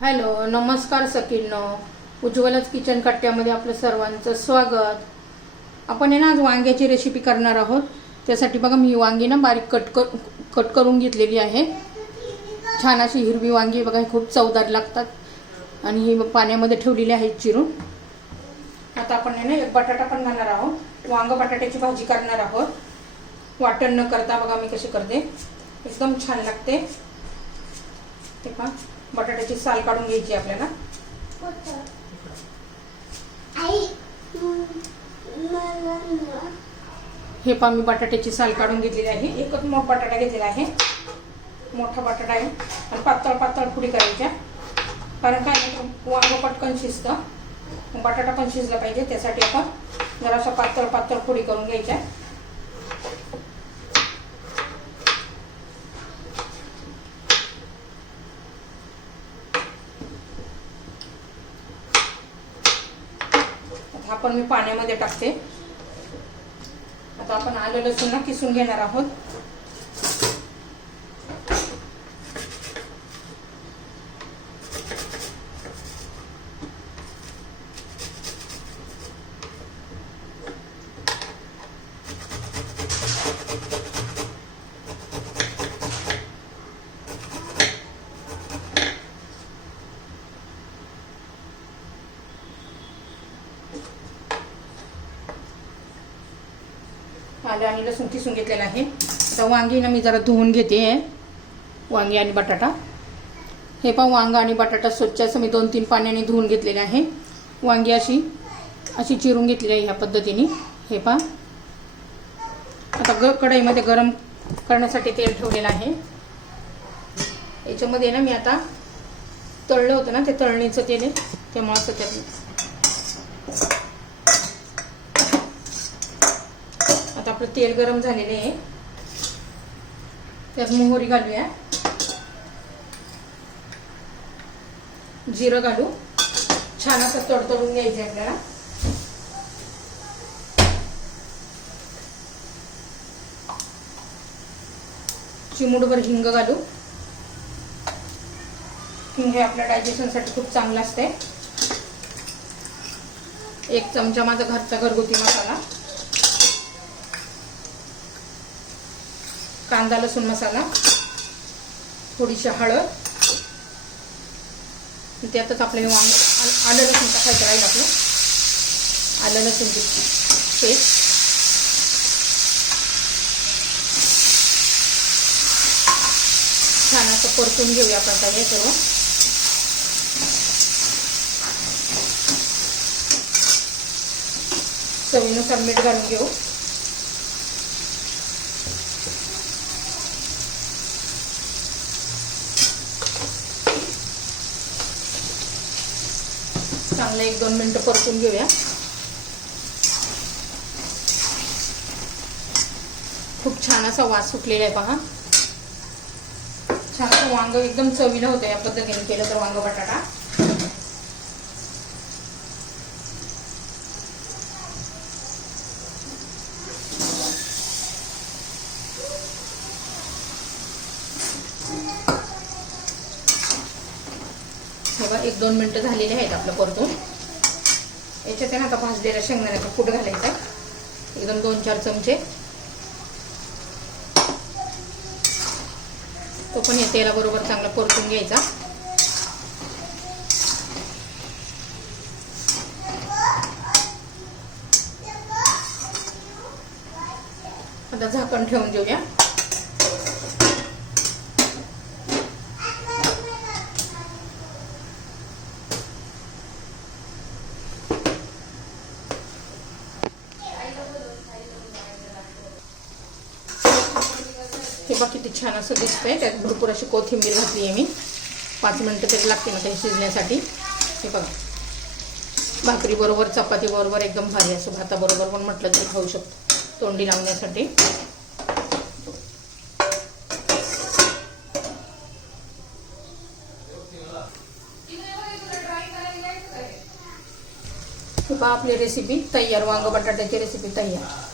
Hello नमस्कार सकीनो उज्ज्वलच kitchen कट्ट्यामध्ये आपलं सर्वांचं स्वागत. आपण आहे ना आज वांग्याची रेसिपी करणार आहोत. त्यासाठी बघा मी वांगी ना बारीक कट कर कट करून घेतलेली आहे. छान अशी हिरवी वांगी बघा खूप चवदार लागतात. आणि ही पाण्यामध्ये ठेवलेली आहेत चिरून. आता आपण आहे ना एक बटाटा पण घालणार आहोत. वांग बटाट्याची भाजी करणार आहोत. वाटण न करता बघा मी कशी करते. एकदम छान लागते. ते पहा. बटाट्याची साल काढून घ्यायची आपल्याला. हे पहा मी बटाट्याची साल काढून घेतलेली आहे. एकच मोठा बटाटा घेतलेला आहे. मोठा बटाटा आहे. आणि पातळ पातळ फुडी करायच्या. कारण काय वांग पटकन शिजतं. बटाटा पण शिजला पाहिजे. त्यासाठी आपण जराशा पातळ पातळ फुडी करून घ्यायच्या. हा आपण मी पाण्यामध्ये टाकते. आता आपण आलं लसूण ना किसून घेणार आहोत. आलं आणि लसूण किसून घेतलेलं आहे. आता वांगी ना मी जरा धुवून घेते. वांगी आणि बटाटा. हे पण वांग आणि बटाटा स्वच्छ असं मी दोन तीन पाण्याने धुवून घेतलेले आहे. वांगी अशी अशी चिरून घेतलेली आहे ह्या पद्धतीने. हे पहा. आता ग कढईमध्ये गरम करण्यासाठी तेल ठेवलेलं आहे. याच्यामध्ये ना मी आता तळलं होतं ना ते तळणीचं तेल आहे. त्यामुळं असं त्यात आता आपलं तेल गरम झालेले आहे. त्यात मोहरी घालूया. जिरं घालू. छान असं तडतडून घ्यायचं आपल्याला. चिमूटभर हिंग घालू. हिंग हे आपल्या डायजेशनसाठी खूप चांगलं असते एक चमचा माझा घरचा घरगुती मसाला. कांदा लसूण मसाला थोडीशी हळद. त्यातच आपल्याला वांग आलं लसूण टाकायचं राहील आपलं. आलं लसूणची पेस्ट. छान असं परतून घेऊया आपण आता हे सर्व चवीनुसार मीठ घालून घेऊ. चांगलं एक दोन मिनटं परतून घेऊया. खूप छान असा वास सुटलेला आहे पहा. छान असं वांग एकदम चवीला होतं या पद्धतीने केलं तर वांग बटाटा. बघा एक दोन मिनटं झालेले आहेत आपलं परतून. याच्यात आहे ना आता भाजलेल्या शेंगदाण्याचा कूट घालायचा? एकदम दोन चार चमचे. तो पण या तेलाबरोबर चांगला परतून घ्यायचा. आता झाकण ठेवून देऊया हे बघा किती छान असं दिसतंय. त्यात भरपूर अशी कोथिंबीर घातली आहे मी. पाच मिनटं तरी लागते मग ते शिजण्यासाठी. हे बघा. भाकरीबरोबर चपातीबरोबर चपाती बरोबर एकदम भारी असं भाताबरोबर पण म्हटलं तरी खाऊ शकतो. तोंडी लावण्यासाठी. आपली रेसिपी तयार. वांग बटाट्याची रेसिपी तयार.